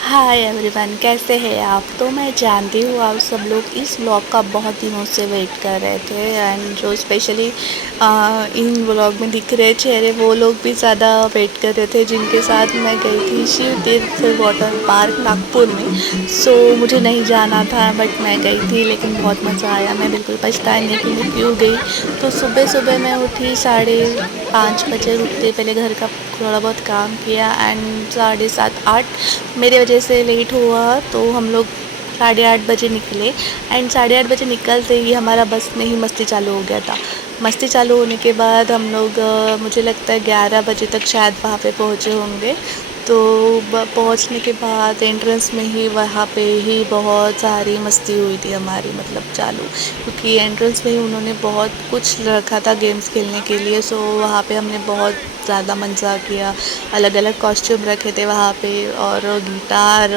Hi everyone, कैसे हैं आप। तो मैं जानती हूँ आप सब लोग इस व्लॉग का बहुत दिनों से वेट कर रहे थे एंड जो स्पेशली इन व्लॉग में दिख रहे चेहरे वो लोग भी ज़्यादा वेट कर रहे थे, जिनके साथ मैं गई थी शिव तीर्थ वाटर पार्क नागपुर में। मुझे नहीं जाना था बट मैं गई थी, लेकिन बहुत मज़ा आया। मैं बिल्कुल पछताई नहीं कि मैं क्यों गई। तो सुबह सुबह मैं उठी 5:30 बजे, उठते पहले घर का थोड़ा बहुत काम किया एंड 7:30 8 मेरे वजह से लेट हुआ, तो हम लोग 8:30 बजे निकले एंड 8:30 बजे निकलते ही हमारा बस में ही मस्ती चालू हो गया था। मस्ती चालू होने के बाद हम लोग मुझे लगता है 11 बजे तक शायद वहाँ पे पहुँचे होंगे। तो पहुँचने के बाद एंट्रेंस में ही वहाँ पे ही बहुत सारी मस्ती हुई थी हमारी, मतलब चालू, क्योंकि एंट्रेंस में ही उन्होंने बहुत कुछ रखा था गेम्स खेलने के लिए। वहाँ पे हमने बहुत ज़्यादा मज़ा किया। अलग अलग कॉस्ट्यूम रखे थे वहाँ पे और गिटार,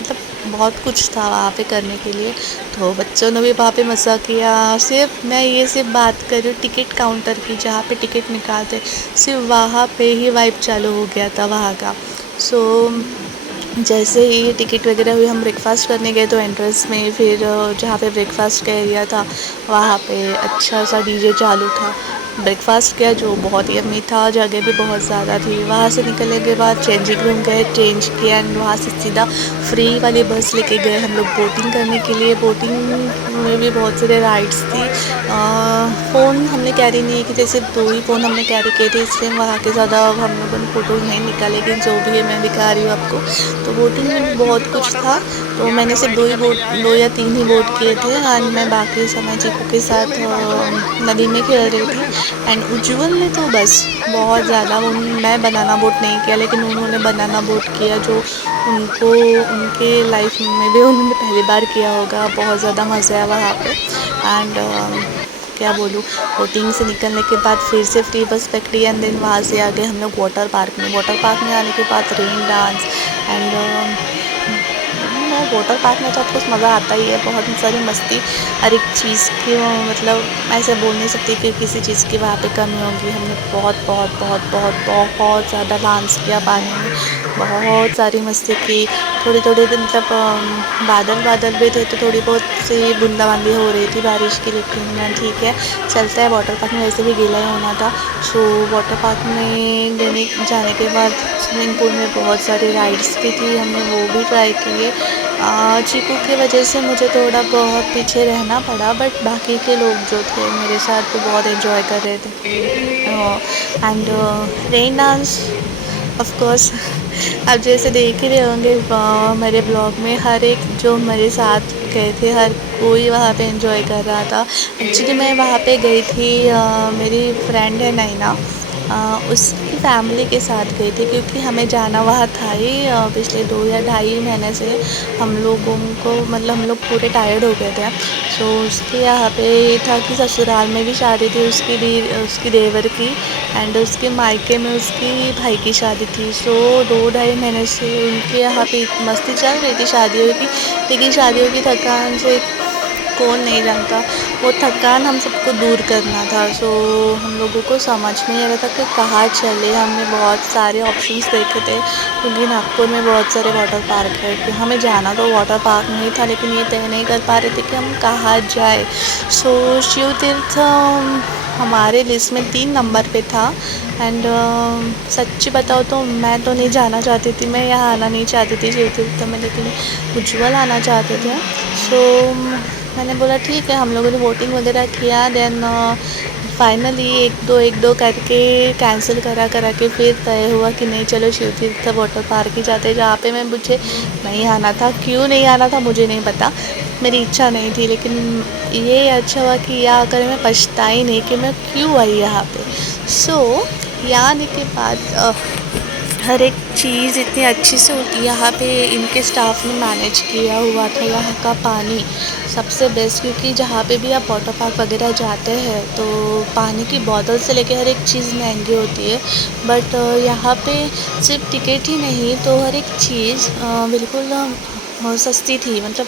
मतलब बहुत कुछ था वहाँ पे करने के लिए। तो बच्चों ने भी वहाँ पे मज़ा किया। सिर्फ बात कर रही हूँ टिकट काउंटर की, जहाँ पे टिकट निकालते, सिर्फ वहाँ पे ही वाइब चालू हो गया था वहाँ का। सो जैसे ही टिकट वगैरह हुई, हम ब्रेकफास्ट करने गए तो एंट्रेंस में फिर जहाँ पे ब्रेकफास्ट का एरिया था वहाँ पे अच्छा सा डीजे चालू था। ब्रेकफास्ट किया जो बहुत ही यम्मी था, जगह भी बहुत ज़्यादा थी। वहाँ से निकलने के बाद चेंजिंग रूम गए, चेंज किया एंड वहाँ से सीधा फ्री वाली बस लेके गए हम लोग बोटिंग करने के लिए। बोटिंग में भी बहुत सारे राइड्स थी। फ़ोन हमने कैरी नहीं की, जैसे 2 ही फ़ोन हमने कैरी किए थे, इसलिए वहाँ के ज़्यादा हम लोगों ने फ़ोटोज़ नहीं निकाले, लेकिन जो भी है मैं दिखा रही हूँ आपको। तो बोटिंग में भी बहुत कुछ था। तो मैंने सिर्फ 2 या 3 ही बोट किए थे एंड मैं बाकी समय चीकू के साथ नदी में खेल रही थी। एंड उज्जवल ने तो बस बहुत ज़्यादा मैं बनाना बोट नहीं किया, लेकिन उन्होंने बनाना बोट किया, जो उनको उनके लाइफ में भी उन्होंने पहली बार किया होगा। बहुत ज़्यादा मज़ा आया वहाँ पे एंड क्या बोलूँ। बोटिंग से निकलने के बाद फिर से फ्री बस पकड़ी एंड देन वहाँ से आ गए हम लोग वाटर पार्क में। वाटर पार्क में आने के बाद rain dance and water park में तो आपको मज़ा आता ही है, बहुत सारी मस्ती, हर एक चीज़ की मतलब ऐसे बोल नहीं सकती कि किसी चीज़ की वहाँ पे कमी होगी। हमने बहुत बहुत बहुत बहुत बहुत ज़्यादा डांस किया पानी में, बहुत सारी मस्ती की। थोड़ी थोड़ी देर मतलब बादल बादल भी थे, तो थोड़ी बहुत सी बूंदाबांदी हो रही थी बारिश की, लेकिन ठीक है, चलता है। वाटर पार्क में वैसे भी गीला ही होना था। वाटर पार्क में जाने के बाद स्विमिंग पूल में बहुत सारी राइड्स भी थी, हमने वो भी ट्राई किए। चीकू की वजह से मुझे थोड़ा बहुत पीछे रहना पड़ा, बट बाकी के लोग जो थे मेरे साथ तो बहुत एंजॉय कर रहे थे। And rain dance of course आप जैसे देख ही रहे होंगे मेरे ब्लॉग में, हर एक जो मेरे साथ गए थे हर कोई वहाँ पे एंजॉय कर रहा था। एक्चुअली मैं वहाँ पे गई थी, मेरी फ्रेंड है नैना, उसकी फैमिली के साथ गई थी, क्योंकि हमें जाना वहाँ था ही। पिछले 2 या ढाई महीने से हम लोगों को, मतलब हम लोग पूरे टायर्ड हो गए थे। उसके यहाँ पे ये था कि ससुराल में भी शादी थी उसकी देवर की एंड उसके मायके में उसकी भाई की शादी थी। 2 ढाई महीने से उनके यहाँ पे मस्ती चल रही थी शादियों की, लेकिन शादियों की थकान से कौन नहीं जानता, वो थकान हम सबको दूर करना था। हम लोगों को समझ नहीं आ रहा था कि कहाँ चले। हमने बहुत सारे ऑप्शंस देखे थे, क्योंकि नागपुर में बहुत सारे वाटर पार्क है, कि हमें जाना तो वाटर पार्क में ही था, लेकिन ये तय नहीं कर पा रहे थे कि हम कहाँ जाए। शिव तीर्थ हमारे लिस्ट में 3 नंबर पे था एंड सच्ची बताओ तो मैं तो नहीं जाना चाहती थी, मैं यहाँ आना नहीं चाहती थी शिव तीर्थ में, लेकिन उज्जवल आना चाहते थे। मैंने बोला ठीक है, हम लोगों ने वोटिंग वगैरह किया, देन फाइनली एक दो करके कैंसिल करा के फिर तय हुआ कि नहीं चलो शिव तीर्थ वाटर पार्क ही जाते, जहाँ पे मुझे नहीं आना था। क्यों नहीं आना था मुझे नहीं पता, मेरी इच्छा नहीं थी, लेकिन ये अच्छा हुआ कि यहाँ आकर मैं पछताई नहीं कि मैं क्यों आई यहाँ पे। यहाँ आने के बाद हर एक चीज़ इतनी अच्छी से होती, यहाँ पे इनके स्टाफ ने मैनेज किया हुआ था। यहाँ का पानी सबसे बेस्ट, क्योंकि जहाँ पे भी आप वाटर पार्क वगैरह जाते हैं तो पानी की बोतल से लेके हर एक चीज़ महंगी होती है, बट यहाँ पे सिर्फ टिकट ही नहीं तो हर एक चीज़ बिल्कुल सस्ती थी, मतलब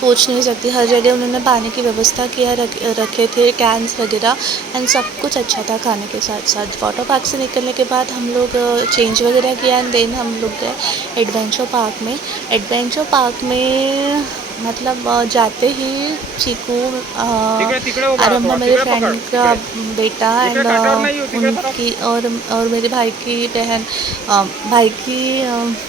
सोच नहीं सकती। हर जगह उन्होंने पानी की व्यवस्था किया रखे थे कैंस वगैरह, एंड सब कुछ अच्छा था खाने के साथ साथ। वाटर पार्क से निकलने के बाद हम लोग चेंज वगैरह किया, एंड देन हम लोग गए एडवेंचर पार्क में। एडवेंचर पार्क में मतलब जाते ही चीकू, तिकडे तिकडे उभा राहा आरंभ थोडा, मेरे तिकडे फ्रेंड पकड का तिकडे. बेटा, इकडे एंड काठावर नाही येऊ, तिकडे सरक. उनकी और मेरे भाई की बहन, भाई की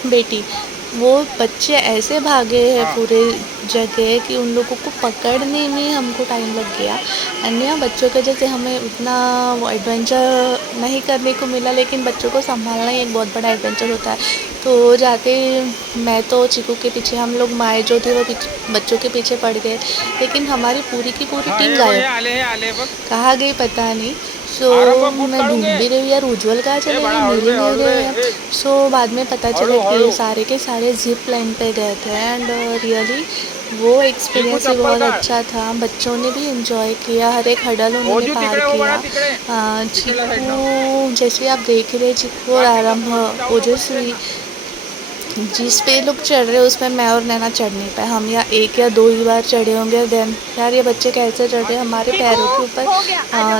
बेटी, वो बच्चे ऐसे भागे हैं हां. पूरे जगह कि उन लोगों को पकड़ने में हमको टाइम लग गया। अन्य बच्चों के जैसे हमें उतना वो एडवेंचर नहीं करने को मिला, लेकिन बच्चों को संभालना ही एक बहुत बड़ा एडवेंचर होता है। तो जाते मैं तो चीकू के पीछे, हम लोग माए जो थे वो बच्चों के पीछे पड़ गए, लेकिन हमारी पूरी की पूरी हां, टीम हे बघ, गायब। हे आले बघ. कहाँ गई पता नहीं। सो आरंभ बूट मैं काढून ढूंढ घे. भी रही हूँ यार, उज्ज्वल कहाँ ए चले गए, बाळा, हळू मिल ही रे, नहीं हळू रे. रहे हैं। ए, सो बाद में पता चला हळू कि हळू. ये सारे के सारे जिप लाइन पे गए थे, एंड रियली वो चिकू एक्सपीरियंस भी चप्पल बहुत काढ. अच्छा था। बच्चों ने भी इंजॉय किया, हर एक हडल उन्होंने ओजू पार तिकडे हो बाळा, किया। तिकडे. तिकडल्या साईडनं. चीकू जैसे आप देख रहे, चीकू और बाकीचं आरंभ, जाऊ नको ओजस्वी, तिकडे. जिस पे लोग चढ़ रहे हैं उसमें मैं और नैना चढ़ नहीं पाए। हम या एक या दो ही बार चढ़े होंगे। देन यार ये बच्चे कैसे चढ़ रहे हैं, हमारे पैरों के ऊपर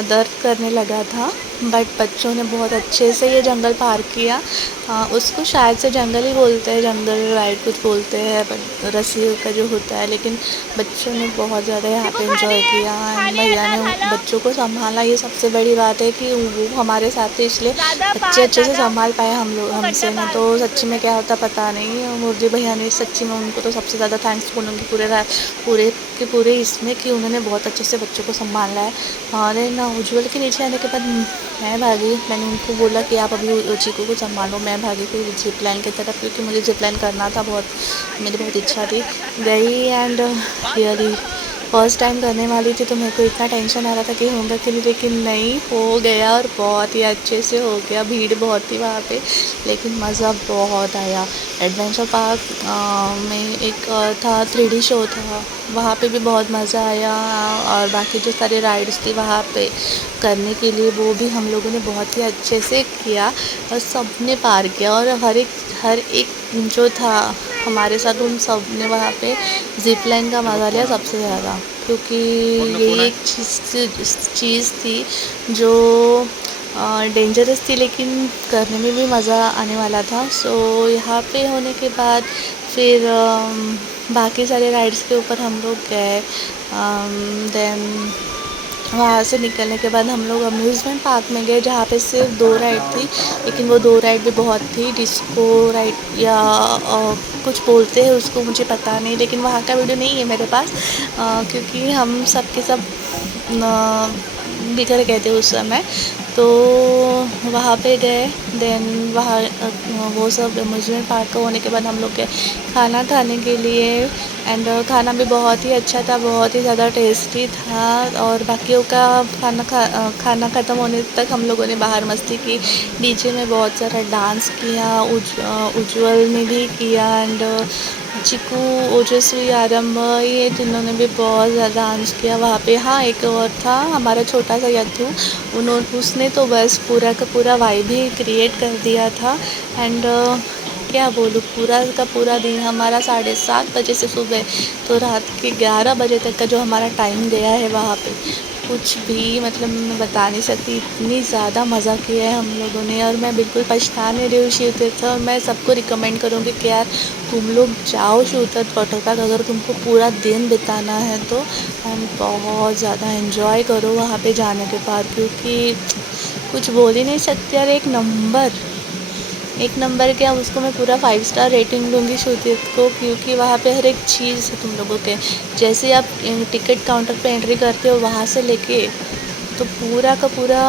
दर्द करने लगा था। बट बच्चों ने बहुत अच्छे से ये जंगल पार किया। उसको शायद से जंगल ही बोलते हैं, जंगल राइड कुछ बोलते हैं, बट रस्सी का जो होता है। लेकिन बच्चों ने बहुत ज़्यादा यहाँ पे एंजॉय किया, एंड भैया ने बच्चों को संभाला। ये सबसे बड़ी बात है कि वो हमारे साथ थे, इसलिए अच्छे अच्छे से संभाल पाए हम लोग हमसे। ना तो सच्ची में क्या होता पता नहीं। मुरली भैया ने सच्ची में, उनको तो सबसे ज़्यादा थैंक्स बोलूँगी पूरे के पूरे इसमें, कि उन्होंने बहुत अच्छे से बच्चों को संभाला है। और ना उज्ज्वल के नीचे आने के बाद मैं भागी। मैंने उनको बोला कि आप अभी चीकू को संभालो, मैं भागी फिर जिप लाइन की तरफ, क्योंकि मुझे जिप लाइन करना था, बहुत मेरी बहुत इच्छा थी। गई, एंड रियली फर्स्ट टाइम करने वाली थी, तो मेरे को इतना टेंशन आ रहा था कि होगा कि नहीं, लेकिन नहीं, हो गया और बहुत ही अच्छे से हो गया। भीड़ बहुत थी वहाँ पे, लेकिन मज़ा बहुत आया। एडवेंचर पार्क में एक था 3D शो था, वहाँ पे भी बहुत मज़ा आया। और बाकी जो सारे राइड्स थी वहाँ पे करने के लिए, वो भी हम लोगों ने बहुत ही अच्छे से किया और सब ने पार किया। और हर एक जो था हमारे साथ, उन सब ने वहाँ पे जिप लाइन का मज़ा लिया सबसे ज़्यादा, क्योंकि पूर्ण ये कोण आहे? एक चीज़ थी जो डेंजरस थी, लेकिन करने में भी मज़ा आने वाला था। सो यहाँ पे होने के बाद फिर बाकी सारे राइड्स के ऊपर हम लोग गए। देन वहाँ से निकलने के बाद हम लोग अम्यूज़मेंट पार्क में गए, जहाँ पे सिर्फ 2 राइड थी, लेकिन वो 2 राइड भी बहुत थी। डिस्को राइड या कुछ बोलते हैं उसको, मुझे पता नहीं, लेकिन वहाँ का वीडियो नहीं है मेरे पास, क्योंकि हम सब के सब बिखर गए थे उस समय। तो वहाँ पे गए। देन वहाँ वो सब अम्यूज़मेंट पार्क का होने के बाद हम लोग गए खाना खाने के लिए, एंड खाना भी बहुत ही अच्छा था, बहुत ही ज़्यादा टेस्टी था। और बाकियों का खाना ख़त्म होने तक हम लोगों ने बाहर मस्ती की, डीजे में बहुत सारा डांस किया, उज्ज्वल ने भी किया, एंड चिकू, ओजस्वी, आरंभ, ये तीनों ने भी बहुत ज़्यादा डांस किया वहाँ पे। हाँ, एक और था हमारा छोटा सा यत्थू, उसने तो बस पूरा का पूरा वाइब ही क्रिएट कर दिया था। एंड क्या बोलूँ, पूरा का पूरा दिन हमारा 7:30 बजे से सुबह तो रात के 11 बजे तक का जो हमारा टाइम गया है वहाँ पे, कुछ भी मतलब मैं बता नहीं सकती। इतनी ज़्यादा मज़ा किया है हम लोगों ने, और मैं बिल्कुल पछता नहीं रही हूँ शिव तीर्थ। और मैं सबको रिकमेंड करूँगी कि यार तुम लोग जाओ शिव तीर्थ वाटर पार्क, अगर तुमको पूरा दिन बिताना है तो। एंड बहुत ज़्यादा एंजॉय करो वहाँ पे जाने के बाद, क्योंकि कुछ बोल ही नहीं सकते यार। एक नंबर क्या, उसको मैं पूरा 5 स्टार रेटिंग दूँगी शिव तीर्थ को, क्योंकि वहाँ पे हर एक चीज़ है तुम लोगों के। जैसे आप टिकट काउंटर पे एंट्री करते हो, वहाँ से लेके तो पूरा का पूरा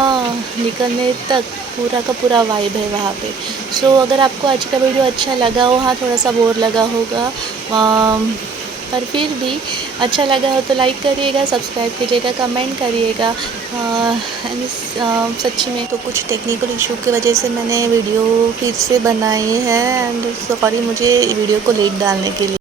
निकलने तक पूरा का पूरा वाइब है वहाँ पे। सो अगर आपको आज का वीडियो अच्छा लगा हो, हाँ थोड़ा सा बोर लगा होगा, पर फिर भी अच्छा लगा हो तो लाइक करिएगा, सब्सक्राइब कीजिएगा, कमेंट करिएगा। एंड सच्ची में तो कुछ टेक्निकल इशू की वजह से मैंने वीडियो फिर से बनाई है, एंड सॉरी मुझे वीडियो को लेट डालने के लिए।